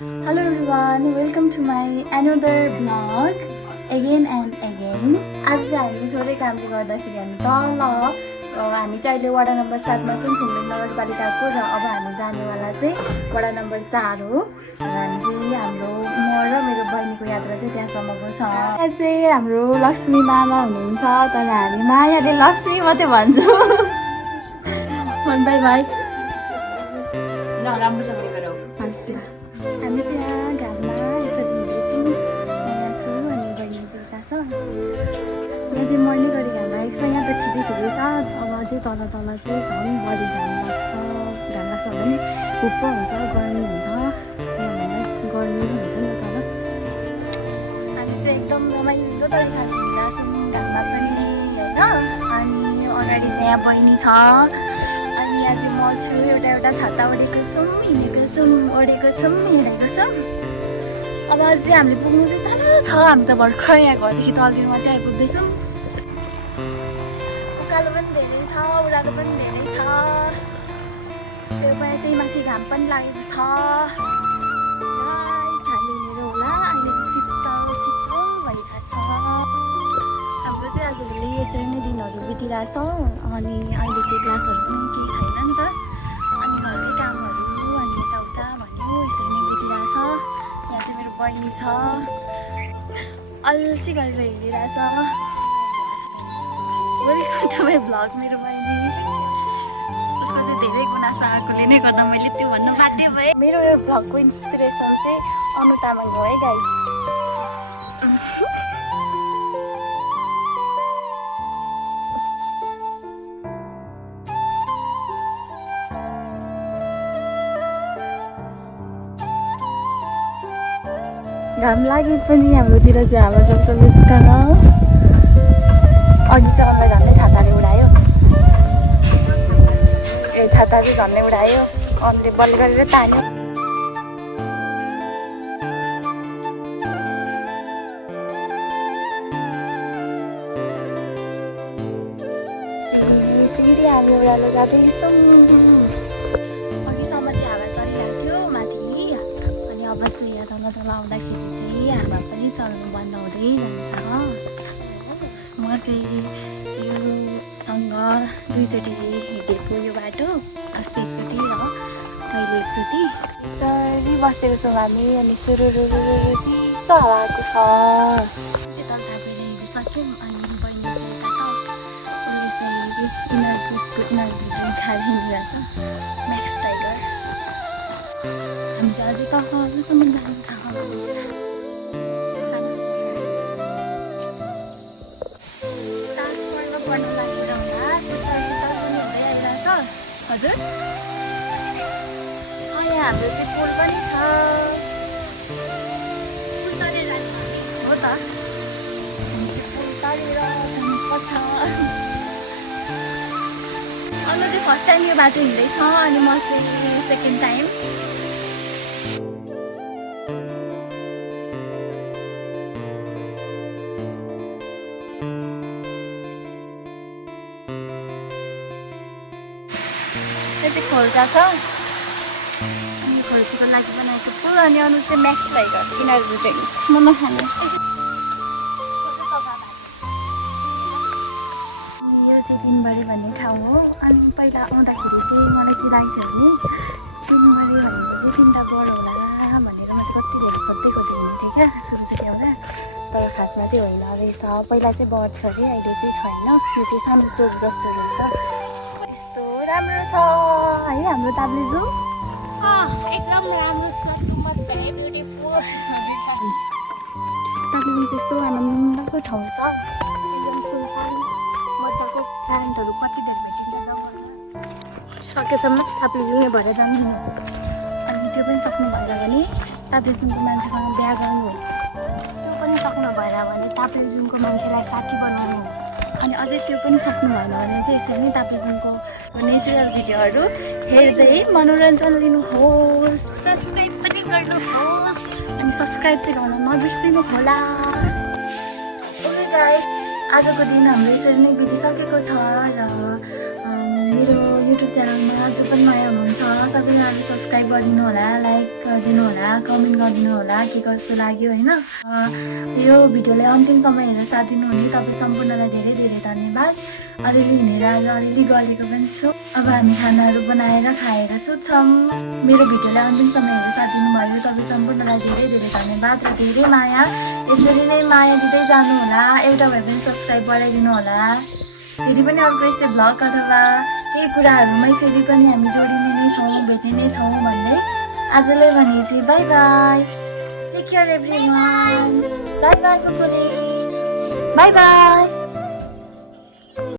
Hello everyone, welcome to my another vlog again and again. आज चाहिँ हामी थोरै कामले गर्दाखेरि हामी तल हामी चाहिँ अहिले वडा नम्बर 7 मा छौँ फुलबारी नगरपालिकाको र अब हामी जानेवाला चाहिँ वडा नम्बर 4 हो। र हामी चाहिँ हाम्रो म र मेरो बहिनीको यात्रा चाहिँ त्यहाँसम्मको छ। यहाँ चाहिँ हाम्रो लक्ष्मी मामा हुनुहुन्छ तर हामी मायाले लक्ष्मी मात्रै भन्छौँ। By by. ल राम्रोसँगले गरौ। हामी चाहिँ यहाँ घाममा यसरी हिँड्दैछौँ। यहाँ छु अनि बहिनी चाहिँ उता छ। यहाँ चाहिँ मर्ने गरी घाम लागेको छ। यहाँ त ठिकै ठिकै छ। अब अझै तल तल चाहिँ झन् बढी घाम लाग्छ। घाम लाग्छ भने हुप्प हुन्छ, गर्मी हुन्छ। यहाँभन्दा गर्मी हुन्छ नि त तल। हामी चाहिँ एकदम रमाइलो तरिकाले हिँडिरहेछौँ घाममा पनि होइन। अनि अगाडि चाहिँ यहाँ बहिनी छ। अनि यहाँ चाहिँ म छु एउटा छाता ओढेको छौँ, हिँडेको छौँ, ओढेको छौँ, हिँडेको छौँ। अब चाहिँ हामीले पुग्नु चाहिँ टाढो छ। हामी त भर्खर यहाँ घरदेखि तलतिर मात्रै आइपुग्दैछौँ। उकालो पनि धेरै छ, ओह्रालो पनि धेरै छ। त्यो पनि त्यही माथि घाम पनि लागेको छ। छाले हिँडेर होला अहिले चाहिँ शीतल शीतल भइरहेछ। हाम्रो चाहिँ आजभोलि यसरी नै दिनहरू बितिरहेछ। अनि अहिले चाहिँ क्लासहरू पनि केही छैन नि त। अनि घरकै कामहरू अनि यताउता भन्यो यसरी नै बितिरहेछ। यहाँ चाहिँ मेरो बहिनी छ, अल्छी गरेर हिँडिरहेछ। Welcome to my vlog. मेरो बहिनी उसको चाहिँ धेरै गुनासो आएकोले नै गर्दा मैले त्यो भन्नु बाध्य भएँ। मेरो यो भ्लगको इन्सपिरेसन चाहिँ अनु तामाङ हो है गाइज। घाम लागे पनि हाम्रोतिर चाहिँ हावा जान्छ बिस्कन। अघि चाहिँ अनलाई झन्डै छाताले उडायो। ए छाता चाहिँ झन्डै उडायो। अनले बल गरेर तान्यो। सिँढी हामी ओह्रालो जाँदैछौँ। अघिसम्म चाहिँ हावा चलिरहेको थियो माथि। अनि अब चाहिँ यहाँ तल तल आउँदाखेरि चाहिँ हावा पनि चल्नु बन्द हुँदै जान्छ। म चाहिँ योसँग दुईचोटि हिँडेको यो बाटो, अस्ति एकचोटि र अहिले एकचोटि। यसरी बसेको छौँ हामी अनि सुरुरुरु चिसो हावा आएको छ। चाहिँ तल थापेर हिँडिसक्यौँ अनि बहिनी चाहिँ यता छ। उसले चाहिँ इनर्जी ड्रिङ्क खाएर हिँडिरहेको छ, म्याक्स टाइगर। हामी चाहिँ अझै कहाँसम्म जान्छ। पढ्नु लागेर होला शीतल शीतल पनि हुँदै आइरहेछ। हजुर यहाँ हाम्रो चाहिँ पुल पनि छ। हो त हामी चाहिँ पुल तरेर जानुपर्छ। अरू चाहिँ फर्स्ट टाइम यो बाटो हिँड्दैछ अनि म चाहिँ सेकेन्ड टाइम। यो चाहिँ खोल्चा छ अनि खोल्चीको लागि बनाएको पुल। अनि अरू चाहिँ म्याक्स टाइगर इनर्जी ड्रिङ्क म नखाने। यो चाहिँ तिनबारी भन्ने ठाउँ हो। अनि पहिला आउँदाखेरि चाहिँ मलाई के लागेको थियो भने तिनबारी भनेको चाहिँ 3टा घर होला भनेर म चाहिँ कति हिँड्थेँ क्या सुरु चाहिँ आउँदा। तर खासमा चाहिँ होइन रहेछ। पहिला चाहिँ बर थियो अरे, अहिले चाहिँ छैन। यो चाहिँ सानो चोक जस्तो रहेछ। यस्तो राम्रो छ है हाम्रो ताप्लेजुङ। एकदम राम्रो छ, too much very beautiful. Taplejung चाहिँ यस्तो आनन्दको ठाउँ छ। एकदम सुनसान मजाको प्लान्टहरू कति धेरै भेटिन्छ जङ्गलमा। सकेसम्म ताप्लेजुङै भएर जानु। अनि त्यो पनि सक्नु भएन भने ताप्लेजुङको मान्छेसँग बिहा गर्नु। त्यो पनि सक्नु भएन भने ताप्लेजुङको मान्छेलाई साथी बनाउनु। अनि अझै त्यो पनि सक्नु भएन भने चाहिँ यसरी नै ताप्लेजुङको नेचुरल भिडियोहरू हेर्दै मनोरञ्जन लिनुहोस्। सब्सक्राइब पनि गर्नुहोस्। अनि सब्सक्राइब चाहिँ गर्न नबिर्सिनु होला। ओके गाइस, आजको दिन हाम्रो यसरी नै बितिसकेको छ र मेरो युट्युब च्यानलमा जो पनि नयाँ हुनुहुन्छ सबैजनाले सब्सक्राइब गरिदिनु होला, लाइक गरिदिनु होला, कमेन्ट गरिदिनु होला के कस्तो लाग्यो होइन। यो भिडियोलाई अन्तिमसम्म हेरेर साथ दिनुहुने तपाईँ सम्पूर्णलाई धेरै धेरै धन्यवाद। अलिअलि हिँडेर आज अलिअलि गरेको पनि छु। अब हामी खानाहरू बनाएर खाएर सुत्छौँ। मेरो भिडियोलाई अन्तिमसम्म हेरेर साथ दिनुभयो तपाईँ सम्पूर्णलाई धेरै धेरै धन्यवाद र धेरै माया। यसरी नै माया दिँदै जानु होला, एउटा भए पनि सब्सक्राइब बढाइदिनु होला। फेरि पनि अर्को यस्तै भ्लग अथवा केही कुराहरूमै फेरि पनि हामी जोडिने नै छौँ, भेट्ने नै छौँ भन्दै आजलाई भने चाहिँ bye bye. Take care everyone. Bye bye Kukuli. Bye by.